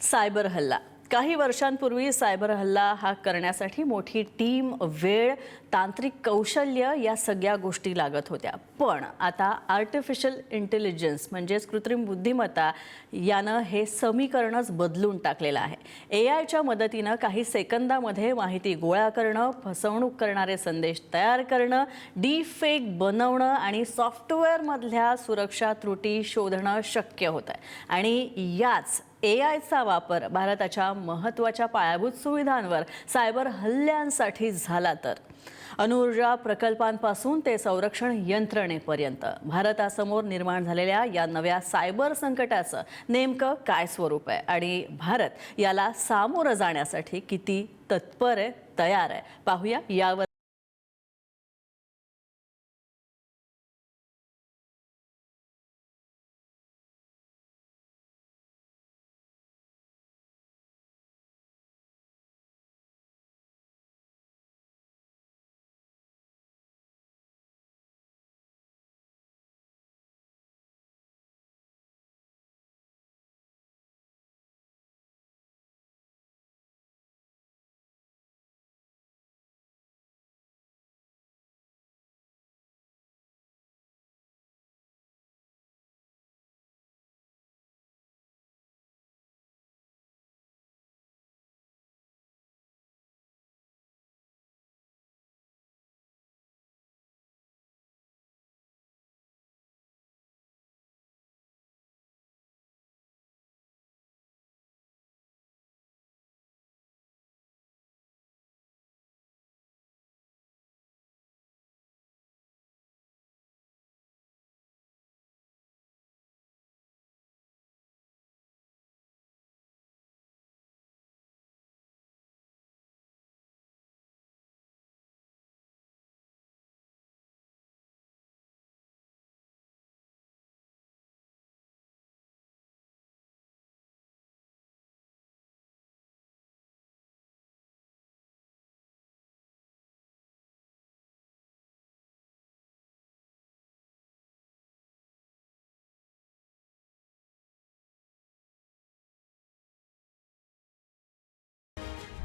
Cyber हल्ला काही वर्षांपूर्वी सायबर हल्ला हा करण्यासाठी मोठी टीम, वेळ, तांत्रिक कौशल्य या सगळ्या गोष्टी लागत होत्या. पण आता आर्टिफिशियल इंटेलिजन्स म्हणजेच कृत्रिम बुद्धिमत्ता यानं हे समीकरणच बदलून टाकलेलं आहे. एआयच्या मदतीनं काही सेकंदामध्ये माहिती गोळा करणं, फसवणूक करणारे संदेश तयार करणं, डीफेक बनवणं आणि सॉफ्टवेअरमधल्या सुरक्षा त्रुटी शोधणं शक्य होतं. आणि याच एआयचा वापर भारताच्या महत्त्वाच्या पायाभूत सुविधांवर सायबर हल्ल्यांसाठी झाला तर अणुऊर्जा प्रकल्पांपासून ते संरक्षण यंत्रणेपर्यंत भारतासमोर निर्माण झालेल्या या नव्या सायबर संकटाचं नेमकं काय स्वरूप आहे आणि भारत याला सामोरं जाण्यासाठी किती तत्पर आहे, तयार आहे, पाहूया यावर.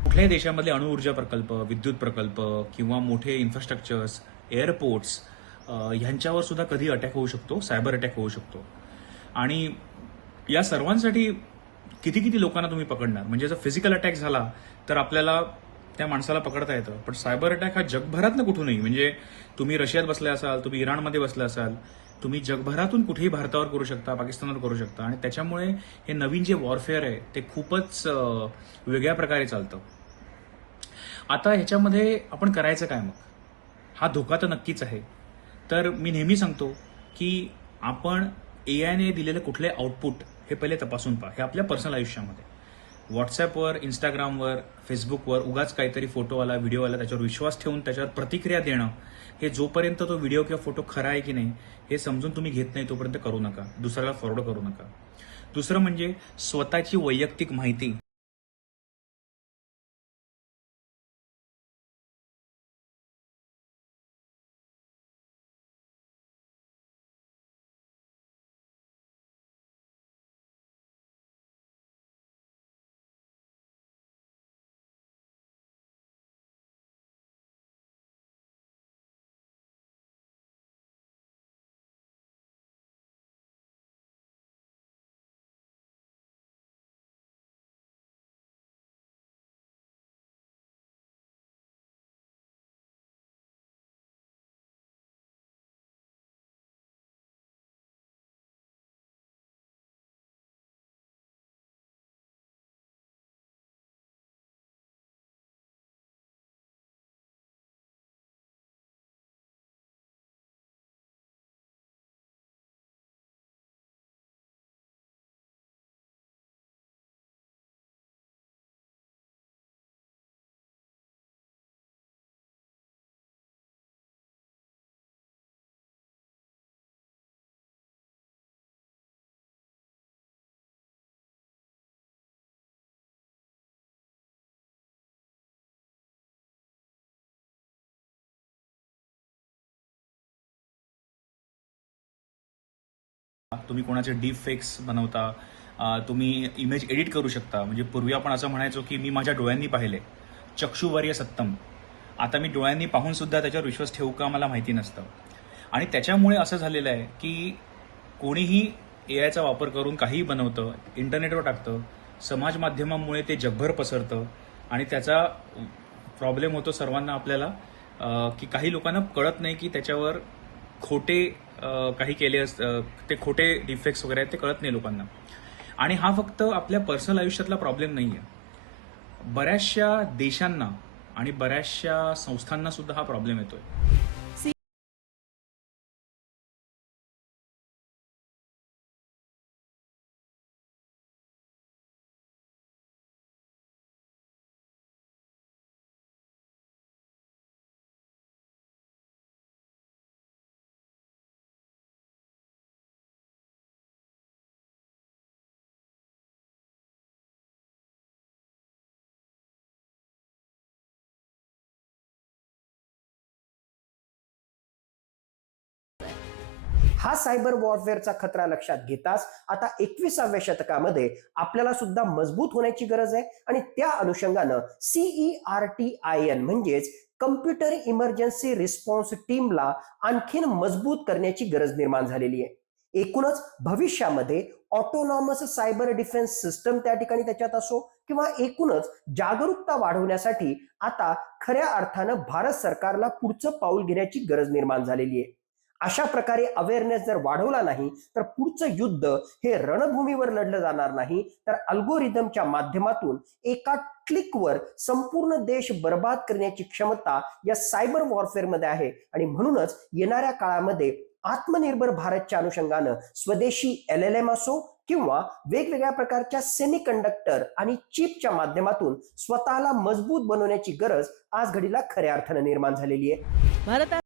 कुठल्याही देशामधले अणुऊर्जा प्रकल्प, विद्युत प्रकल्प किंवा मोठे इन्फ्रास्ट्रक्चर्स, एअरपोर्ट्स ह्यांच्यावर सुद्धा कधी अटॅक होऊ शकतो, सायबर अटॅक होऊ शकतो. आणि या सर्वांसाठी किती किती लोकांना तुम्ही पकडणार. म्हणजे जर फिजिकल अटॅक झाला तर आपल्याला त्या माणसाला पकडता येतं, पण सायबर अटॅक हा जगभरातनं कुठूनही, म्हणजे तुम्ही रशियात बसले असाल, तुम्ही इराणमध्ये बसले असाल, तुम्ही जगभरातून कुठेही भारतावर करू शकता, पाकिस्तानवर करू शकता. आणि त्याच्यामुळे हे नवीन जे वॉरफेअर आहे ते खूपच वेगळ्या प्रकारे चालतं. आता ह्याच्यामध्ये आपण करायचं काय मग? हा धोका तर नक्कीच आहे. तर मी नेहमी सांगतो की आपण एआयने दिलेले कुठले आउटपुट हे पहिले तपासून पहा. हे आपल्या पर्सनल आयुष्यामध्ये व्हॉट्सॲपवर, इंस्टाग्रामवर, फेसबुकवर उगाच काहीतरी फोटो आला, व्हिडिओ आला, त्याच्यावर विश्वास ठेवून त्याच्यावर प्रतिक्रिया देणं, हे जोपर्यंत तो व्हिडिओ किंवा फोटो खरा आहे की नाही हे समजून तुम्ही घेत नाही तोपर्यंत करू नका. दुसऱ्याला फॉरवर्ड करू नका. दुसरं म्हणजे स्वतःची वैयक्तिक माहिती तुम्ही कोणाचे डीप फेक्स बनवता, तुम्ही इमेज एडिट करू शकता. म्हणजे पूर्वी आपण असं म्हणायचो की मी माझ्या डोळ्यांनी पाहिले, चक्षुवर्य सत्तम. आता मी डोळ्यांनी पाहून सुद्धा त्याच्यावर विश्वास ठेवू का मला माहिती नसतं. आणि त्याच्यामुळे असं झालेलं आहे की कोणीही एआयचा वापर करून काहीही बनवतं, इंटरनेटवर टाकतं, समाज माध्यमामुळे ते जगभर पसरतं आणि त्याचा प्रॉब्लेम होतो सर्वांना आपल्याला, की काही लोकांना कळत नाही की त्याच्यावर खोटे काही केले ते खोटे डिफेक्ट्स वगैरे आहेत ते कळत नाही लोकांना. आणि हा फक्त आपल्या पर्सनल आयुष्यातला प्रॉब्लेम नाही आहे. बऱ्याचशा देशांना आणि बऱ्याचशा संस्थांना सुद्धा हा प्रॉब्लेम येतोय. हा सायबर वॉरफेअरचा खतरा लक्षात घेताच आता 21व्या शतकामध्ये आपल्याला सुद्धा मजबूत होण्याची गरज आहे आणि त्या अनुषंगानं CERTIN म्हणजेच कम्प्युटर इमर्जन्सी रिस्पॉन्स टीमला आणखीन मजबूत करण्याची गरज निर्माण झालेली आहे. एकूणच भविष्यामध्ये ऑटोनॉमस सायबर डिफेन्स सिस्टम त्या ठिकाणी त्याच्यात असो किंवा एकूणच जागरूकता वाढवण्यासाठी आता खऱ्या अर्थानं भारत सरकारला पुढचं पाऊल घेण्याची गरज निर्माण झालेली आहे. अशा प्रकारे अवेअरनेस जर वाढवला नाही तर पुढचं युद्ध हे रणभूमीवर लढलं जाणार नाही, तर अल्गोरिदमच्या माध्यमातून एका क्लिकवर संपूर्ण देश बर्बाद करण्याची क्षमता या सायबर वॉरफेअरमध्ये आहे. आणि म्हणूनच येणाऱ्या काळामध्ये आत्मनिर्भर भारतच्या अनुषंगानं स्वदेशी LLM असो किंवा वेगवेगळ्या प्रकारच्या सेमीकंडक्टर आणि चिपच्या माध्यमातून स्वतःला मजबूत बनवण्याची गरज आज घडीला खऱ्या अर्थानं निर्माण झालेली आहे. भारतात